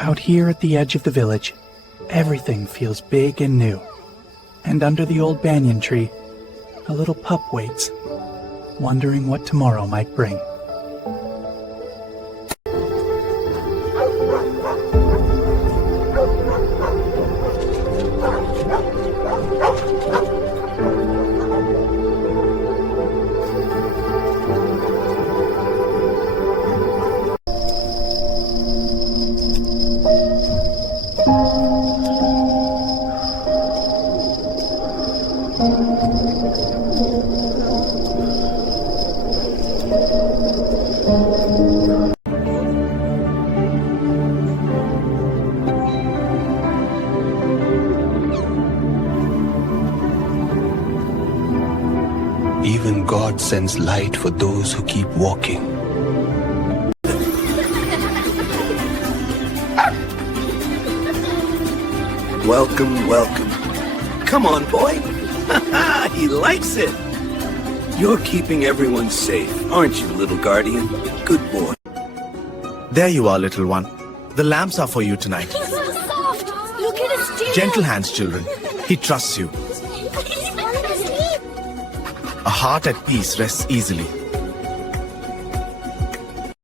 Out here at the edge of the village, everything feels big and new. And under the old banyan tree, a little pup waits, wondering what tomorrow might bring. Even God sends light for those who keep walking. Welcome, welcome. Come on, boy. He likes it. You're keeping everyone safe, aren't you, little guardian? Good boy. There you are, little one. The lamps are for you tonight. He's so soft. Look at his tail. Gentle hands, children. He trusts you. He's falling asleep. A heart at peace rests easily.